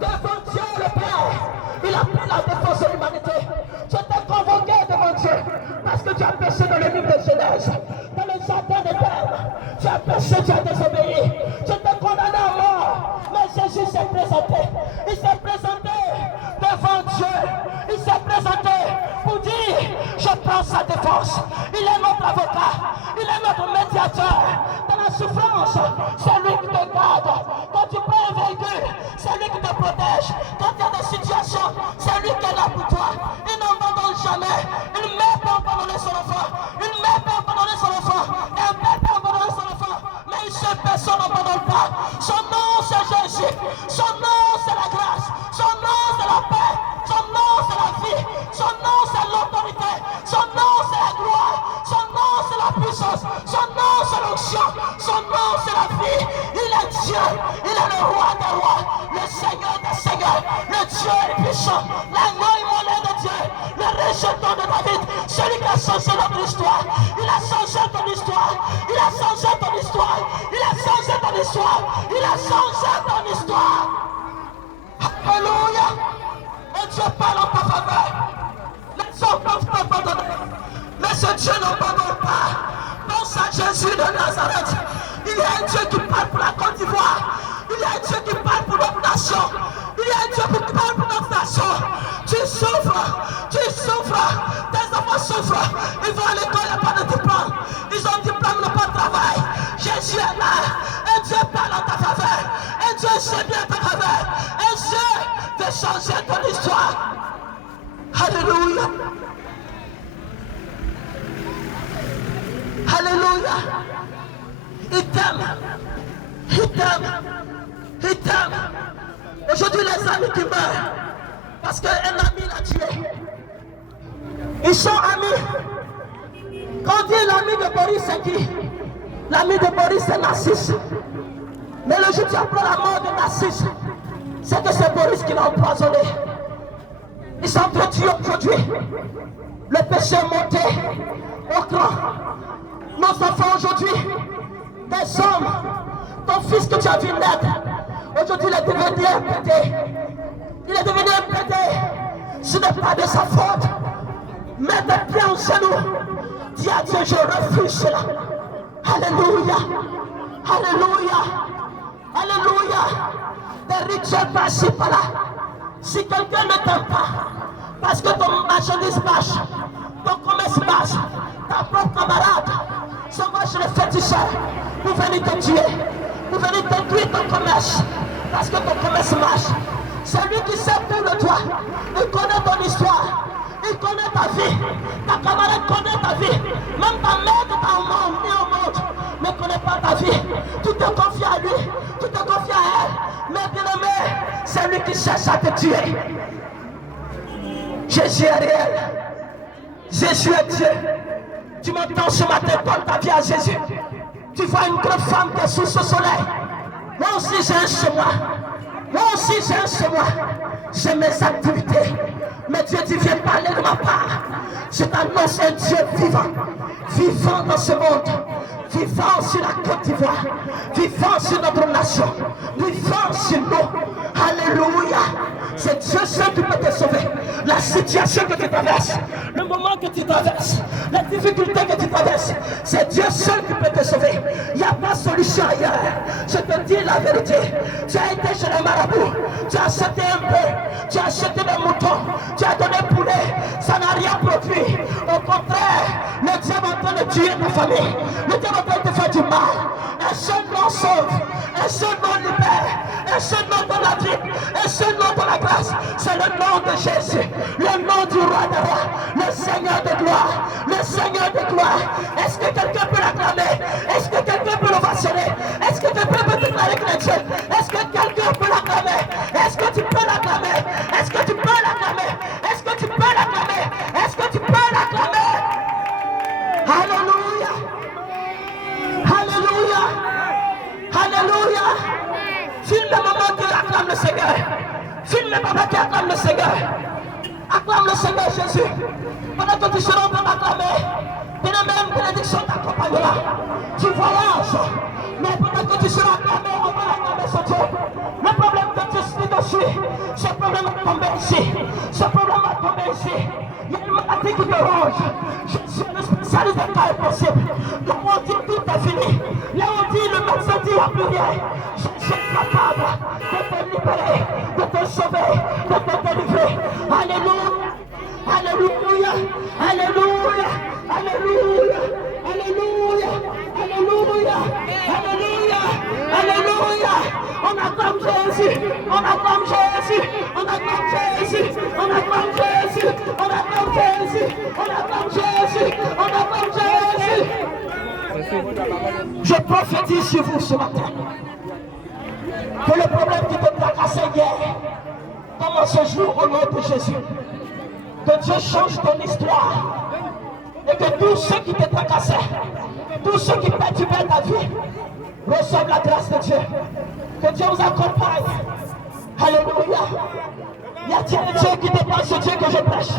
devant Dieu le Père. Il a pris la défense de l'humanité. Je t'ai convoqué devant Dieu parce que tu as péché dans le livre de Genèse, dans le jardin d'Éden. Tu as péché, tu as désobéi. Je t'ai condamné à mort. Mais Jésus s'est présenté. Il s'est présenté devant Dieu. Il s'est présenté pour dire, je prends sa défense. Il est notre avocat. Il est notre médiateur. Dans la souffrance, c'est lui qui te garde. Quand tu prends un véhicule, c'est lui qui te protège. Quand il y a des situations, c'est lui qui est là pour toi. Il n'abandonne jamais. Il ne met pas abandonner son enfant. Il ne met pas abandonner son enfant. Et un père peut abandonner son enfant. Mais une seule personne n'abandonne pas. Son nom c'est Jésus. Son nom c'est la grâce. Son nom c'est la paix. Son nom c'est la vie. Son nom c'est l'autorité. Son nom c'est la gloire. Son nom c'est la puissance. Son nom c'est l'onction. Son nom c'est la vie. Il est Dieu. Il est le roi des rois. Le Seigneur des seigneurs. Le Dieu est puissant. L'agneau immolé de Dieu. Le rejeton de David. Celui qui a changé notre histoire. Il a changé ton histoire. Il a changé ton histoire. Il a changé ton histoire. Il a changé ton histoire. Alléluia. Et Dieu parle en ta faveur. Les hommes peuvent t'abandonner. Mais ce Dieu n'abandonne pas. Pense à Jésus de Nazareth. Il y a un Dieu qui parle pour la Côte d'Ivoire. Il y a un Dieu qui parle pour notre nation. Il y a un Dieu qui parle pour notre nation. Tu souffres. Tes enfants souffrent. Ils vont à l'école, il n'y a pas de diplôme. Ils ont un diplôme, ils n'ont pas de travail. Jésus est là. Et Dieu parle en ta faveur. Et Dieu sait bien ta faveur. Et Dieu veut changer ton histoire. Alléluia. Alléluia. Il t'aime. Il t'aime. Il t'aime. Aujourd'hui, les amis qui meurent parce qu'un ami l'a tué. Ils sont amis. Quand on dit l'ami de Boris, c'est qui? L'ami de Boris, c'est Narcisse. Mais le jour où tu apprends la mort de Narcisse, c'est que c'est Boris qui l'a empoisonné. Ils s'entretuent aujourd'hui. Le péché est monté au grand. Nos enfants aujourd'hui, des hommes, ton fils que tu as vu naître, aujourd'hui il est devenu un pété. Il est devenu un pété. Ce n'est pas de sa faute. Mets tes pieds en genoux. Dis à Dieu, je refuse cela. Alléluia. Alléluia. Alléluia. Des rituels par-ci, par-là. Si quelqu'un ne t'aime pas, parce que ton marchandise marche, ton commerce marche, ta propre camarade, ça va chez les féticheurs pour venir te tuer, pour venir détruire ton commerce, parce que ton commerce marche. C'est lui qui sait tout de toi. Il connaît ton histoire. Il connaît ta vie. Ta camarade connaît ta vie. Même ta mère que t'as mis au monde ne connaît pas ta vie. Tu te confies à lui. Tu te confies à elle. Mais bien aimé, c'est lui qui cherche à te tuer. Jésus est réel. Jésus est Dieu. Tu m'entends ce matin, donne ta vie à Jésus. Tu vois une grande femme qui est sous ce soleil. Moi aussi j'ai un chez moi. Moi aussi j'ai un chez moi. J'ai mes activités. Mais Dieu dit, viens parler de ma part. Je t'annonce un Dieu vivant. Vivant dans ce monde. Vivant sur la Côte d'Ivoire. Vivant sur notre nation. Vivant sur nous. Alléluia. C'est Dieu seul qui peut te sauver. La situation que tu traverses, le moment que tu traverses, la difficulté que tu traverses, c'est Dieu seul qui peut te sauver. Il n'y a pas de solution ailleurs. Je te dis la vérité. Tu as été chez les marabouts, tu as acheté un peu, tu as acheté des moutons, tu as donné poulet, ça n'a rien produit. Au contraire, le diable est en train de tuer ta famille. Le diable est en train de te faire du mal. Un seul nom sauve, un seul nom libère, un seul nom dans la vie, un seul nom dans la grâce. C'est le nom de Jésus, le nom du roi des rois, le Seigneur de gloire, le Seigneur de gloire. Est-ce que quelqu'un peut l'acclamer? Est-ce que quelqu'un peut l'ovationner? Est-ce que quelqu'un peut déclarer qu'il est Dieu? Est-ce que quelqu'un peut l'acclamer? Est-ce que tu peux l'acclamer? Est-ce que tu peux l'acclamer? Est-ce que tu peux l'acclamer? Est-ce que tu peux l'acclamer? Alléluia! Alléluia! Alléluia! Filme le moment qui acclame le Seigneur. Filme le papa qui acclame le Seigneur. Acclame le Seigneur Jésus. Pendant que tu seras en train d'acclamer, bien même bénédiction t'accompagnera. Tu voyages, mais pendant que tu seras acclamé, on va acclamer son Dieu. Le problème que tu tomber ici. Ce problème va tomber ici. Il y a une maladie qui te ronge. Je suis le spécialiste des cas impossibles. Là où on dit tout est fini. Là où on dit le médecin dit il n'y a plus rien. Je suis capable de te libérer, de te sauver, de te délivrer. Alléluia. Alléluia. Alléluia. Alléluia. Alléluia. Alléluia. Alléluia. Alléluia. On acclame Jésus. On acclame Jésus. On acclame Jésus. On acclame Jésus. On acclame Jésus. On acclame Jésus. On acclame Jésus. Je prophétise sur vous ce matin que le problème qui te tracassait hier commence ce jour au nom de Jésus. Que Dieu change ton histoire. Et que tous ceux qui te tracassaient, tous ceux qui perturbaient ta vie, reçoivent la grâce de Dieu. Que Dieu vous accompagne. Alléluia. Il y a un Dieu qui dépasse ce Dieu que je prêche.